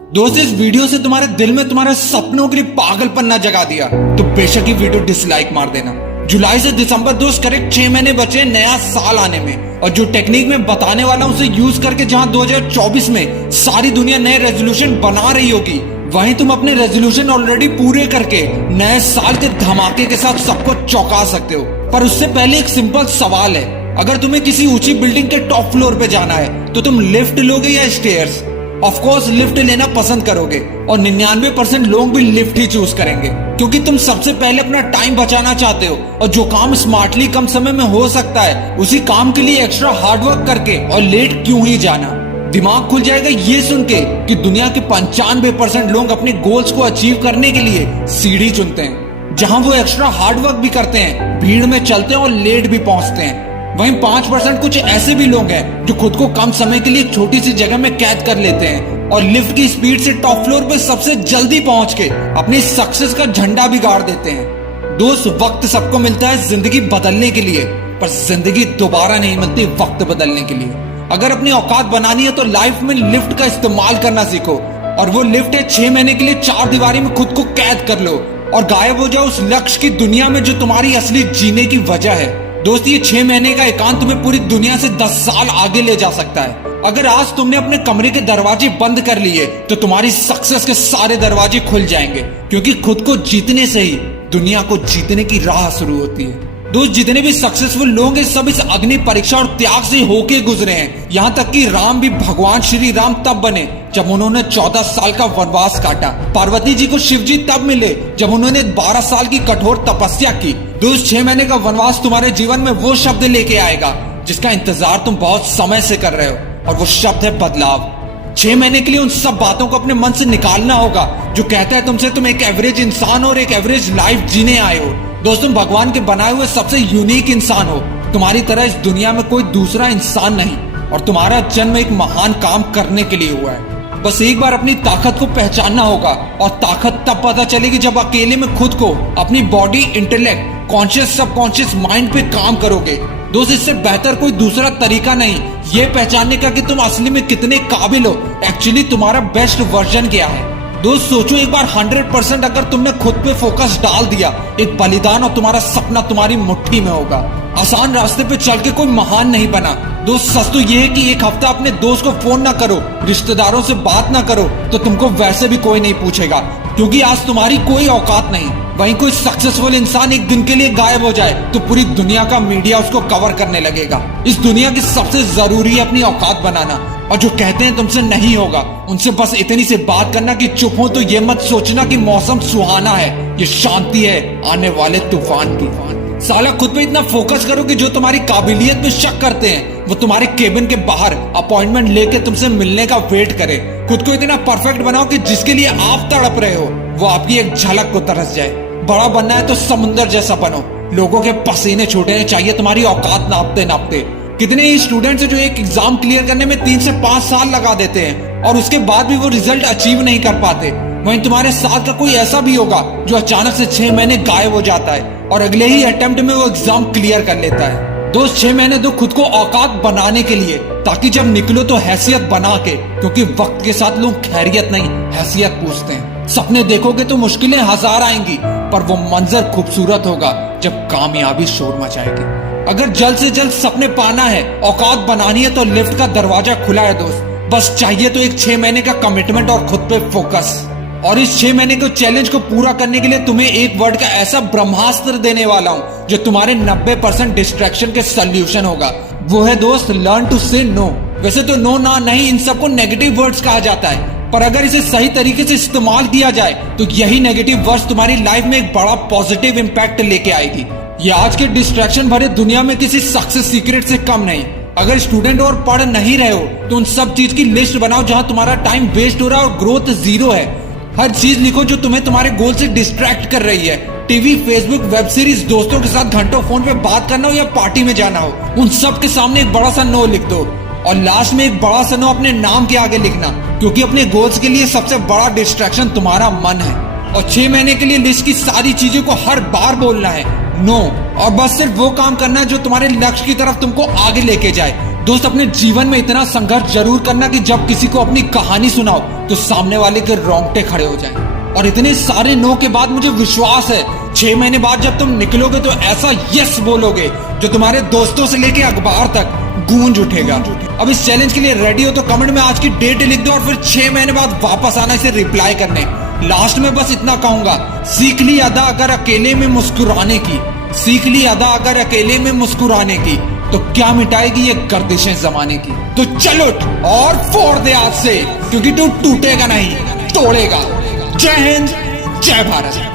दोस्त इस वीडियो से तुम्हारे दिल में तुम्हारे सपनों के लिए पागलपन ना जगा दिया तो बेशक ही वीडियो डिसलाइक मार देना। जुलाई से दिसंबर दोस्त करेक्ट 6 महीने बचे नया साल आने में, और जो टेक्निक में बताने वाला हूं उसे यूज करके जहां 2024 में सारी दुनिया नए रेजोल्यूशन बना रही होगी, वहीं तुम अपने रेजोल्यूशन ऑलरेडी पूरे करके नए साल के धमाके के साथ सबको चौंका सकते हो। पर उससे पहले एक सिंपल सवाल है, अगर तुम्हें किसी ऊंची बिल्डिंग के टॉप फ्लोर पे जाना है तो तुम लिफ्ट लोगे या स्टेयर्स? ऑफ कोर्स लिफ्ट लेना पसंद करोगे, और 99% लोग भी लिफ्ट ही चूज करेंगे, क्योंकि तुम सबसे पहले अपना टाइम बचाना चाहते हो, और जो काम स्मार्टली कम समय में हो सकता है उसी काम के लिए एक्स्ट्रा हार्डवर्क करके और लेट क्यों ही जाना। दिमाग खुल जाएगा ये सुन के कि दुनिया के 95% लोग अपने गोल्स को अचीव करने के लिए सीढ़ी चुनते हैं, जहां वो एक्स्ट्रा हार्डवर्क भी करते हैं, भीड़ में चलते हैं और लेट भी पहुंचते हैं। वहीं 5% कुछ ऐसे भी लोग हैं जो खुद को कम समय के लिए एक छोटी सी जगह में कैद कर लेते हैं और लिफ्ट की स्पीड से टॉप फ्लोर पे सबसे जल्दी पहुंच के अपनी सक्सेस का झंडा भी गाड़ देते हैं। दोस्त वक्त सबको मिलता है जिंदगी बदलने के लिए, पर जिंदगी दोबारा नहीं मिलती वक्त बदलने के लिए। अगर अपनी औकात बनानी है तो लाइफ में लिफ्ट का इस्तेमाल करना सीखो, और वो लिफ्ट है 6 महीने के लिए 4 दीवारी में खुद को कैद कर लो और गायब हो जाओ उस लक्ष्य की दुनिया में जो तुम्हारी असली जीने की वजह है। दोस्त ये 6 महीने का एकांत तुम्हें पूरी दुनिया से 10 साल आगे ले जा सकता है। अगर आज तुमने अपने कमरे के दरवाजे बंद कर लिए तो तुम्हारी सक्सेस के सारे दरवाजे खुल जाएंगे, क्योंकि खुद को जीतने से ही दुनिया को जीतने की राह शुरू होती है। दोस्त जितने भी सक्सेसफुल लोग हैं सब इस अग्नि परीक्षा और त्याग से होके गुजरे हैं। यहाँ तक कि राम भी भगवान श्री राम तब बने जब उन्होंने 14 साल का वनवास काटा। पार्वती जी को शिव जी तब मिले जब उन्होंने 12 साल की कठोर तपस्या की। दोस्त 6 महीने का वनवास तुम्हारे जीवन में वो शब्द लेके आएगा जिसका इंतजार तुम बहुत समय से कर रहे हो, और वो शब्द है बदलाव। 6 महीने के लिए उन सब बातों को अपने मन से निकालना होगा जो कहता है तुमसे तुम एक एवरेज इंसान और एक एवरेज लाइफ जीने आए हो। दोस्तों भगवान के बनाए हुए सबसे यूनिक इंसान हो। तुम्हारी तरह इस दुनिया में कोई दूसरा इंसान नहीं, और तुम्हारा जन्म एक महान काम करने के लिए हुआ है। बस एक बार अपनी ताकत को पहचानना होगा, और ताकत तब पता चलेगी जब अकेले में खुद को, अपनी body, intellect, conscious, subconscious mind पे काम करोगे। दोस्त इससे बेहतर कोई दूसरा तरीका नहीं ये पहचानने का कि तुम असली में कितने काबिल हो, एक्चुअली तुम्हारा बेस्ट वर्जन क्या है। दोस्त सोचो एक बार 100% अगर तुमने खुद पे फोकस डाल दिया, एक बलिदान, और तुम्हारा सपना तुम्हारी मुट्ठी में होगा। आसान रास्ते पे चल के कोई महान नहीं बना। दोस्त सच तो ये है कि एक हफ्ता अपने दोस्त को फोन ना करो, रिश्तेदारों से बात ना करो, तो तुमको वैसे भी कोई नहीं पूछेगा, क्योंकि आज तुम्हारी कोई औकात नहीं। वहीं कोई सक्सेसफुल इंसान एक दिन के लिए गायब हो जाए तो पूरी दुनिया का मीडिया उसको कवर करने लगेगा। इस दुनिया की सबसे जरूरी है अपनी औकात बनाना, और जो कहते हैं तुमसे नहीं होगा उनसे बस इतनी सी बात करना कि चुप हो तो ये मत सोचना कि मौसम सुहाना है, ये शांति है आने वाले तूफान की। साला खुद पे इतना फोकस करो कि जो तुम्हारी काबिलियत में शक करते हैं वो तुम्हारे केबिन के बाहर अपॉइंटमेंट लेके तुमसे मिलने का वेट करे। खुद को इतना परफेक्ट बनाओ कि जिसके लिए आप तड़प रहे हो वो आपकी एक झलक को तरस जाए। बड़ा बनना है तो समुंदर जैसा बनो, लोगों के पसीने छूटने चाहिए तुम्हारी औकात नापते नापते। कितने ही स्टूडेंट्स हैं जो एक एग्जाम क्लियर करने में 3 से 5 साल लगा देते हैं और उसके बाद भी वो रिजल्ट अचीव नहीं कर पाते। वहीं तुम्हारे साथ का कोई ऐसा भी होगा जो अचानक से 6 महीने गायब हो जाता है और अगले ही अटेम्प्ट में वो एग्जाम क्लियर कर लेता है। दोस्त 6 महीने दो खुद को औकात बनाने के लिए, ताकि जब निकलो तो हैसियत बना के, क्योंकि वक्त के साथ लोग खैरियत नहीं हैसियत पूछते हैं। सपने देखोगे तो मुश्किलें 1000 आएंगी, पर वो मंजर खूबसूरत होगा जब कामयाबी शोर मचाएगी। अगर जल्द से जल्द सपने पाना है, औकात बनानी है, तो लिफ्ट का दरवाजा खुला है दोस्त। बस चाहिए तो एक 6 महीने का कमिटमेंट और खुद पे फोकस। और इस 6 महीने के चैलेंज को पूरा करने के लिए तुम्हें एक वर्ड का ऐसा ब्रह्मास्त्र देने वाला हूं जो तुम्हारे 90% डिस्ट्रैक्शन के सॉल्यूशन होगा। वो है दोस्त लर्न टू से नो। वैसे तो नो ना नहीं इन सबको नेगेटिव वर्ड्स कहा जाता है, पर अगर इसे सही तरीके से इस्तेमाल किया जाए तो यही नेगेटिव वर्ड्स तुम्हारी लाइफ में एक बड़ा पॉजिटिव इम्पैक्ट लेके आएगी। ये आज के डिस्ट्रैक्शन भरे दुनिया में किसी सक्सेस सीक्रेट से कम नहीं। अगर स्टूडेंट और पढ़ नहीं रहे हो तो उन सब चीज की लिस्ट बनाओ जहां तुम्हारा टाइम वेस्ट हो रहा है और ग्रोथ 0 है। हर चीज लिखो जो तुम्हें तुम्हारे गोल से डिस्ट्रैक्ट कर रही है। टीवी, फेसबुक, वेब सीरीज, दोस्तों के साथ घंटों फोन पे बात करना हो या पार्टी में जाना हो, उन सब के सामने एक बड़ा सा नो लिख दो, और लास्ट में एक बड़ा सा नो अपने नाम के आगे लिखना, क्योंकि अपने गोल्स के लिए सबसे बड़ा डिस्ट्रैक्शन तुम्हारा मन है। और 6 महीने के लिए लिस्ट की सारी चीजों को हर बार बोलना है नो, और बस सिर्फ वो काम करना है जो तुम्हारे लक्ष्य की तरफ तुमको आगे लेके जाए। दोस्त अपने जीवन में इतना संघर्ष जरूर करना कि जब किसी को अपनी कहानी सुनाओ तो सामने वाले के रोंगटे खड़े हो जाएं। और इतने सारे नो के बाद मुझे विश्वास है 6 महीने बाद जब तुम निकलोगे तो ऐसा यस बोलोगे जो तुम्हारे दोस्तों से लेके अखबार तक गूंज उठेगा। अब इस चैलेंज के लिए रेडी हो तो कमेंट में आज की डेट लिख दो और फिर 6 महीने बाद वापस आना इसे रिप्लाई करने। लास्ट में बस इतना कहूंगा, सीख ली अदा अगर अकेले में मुस्कुराने की, सीख ली अदा अगर अकेले में मुस्कुराने की, तो क्या मिटाएगी ये गर्दिशें जमाने की। तो चलो और फोड़ दे आज से, क्योंकि तू टूटेगा नहीं तोड़ेगा। जय हिंद, जय भारत।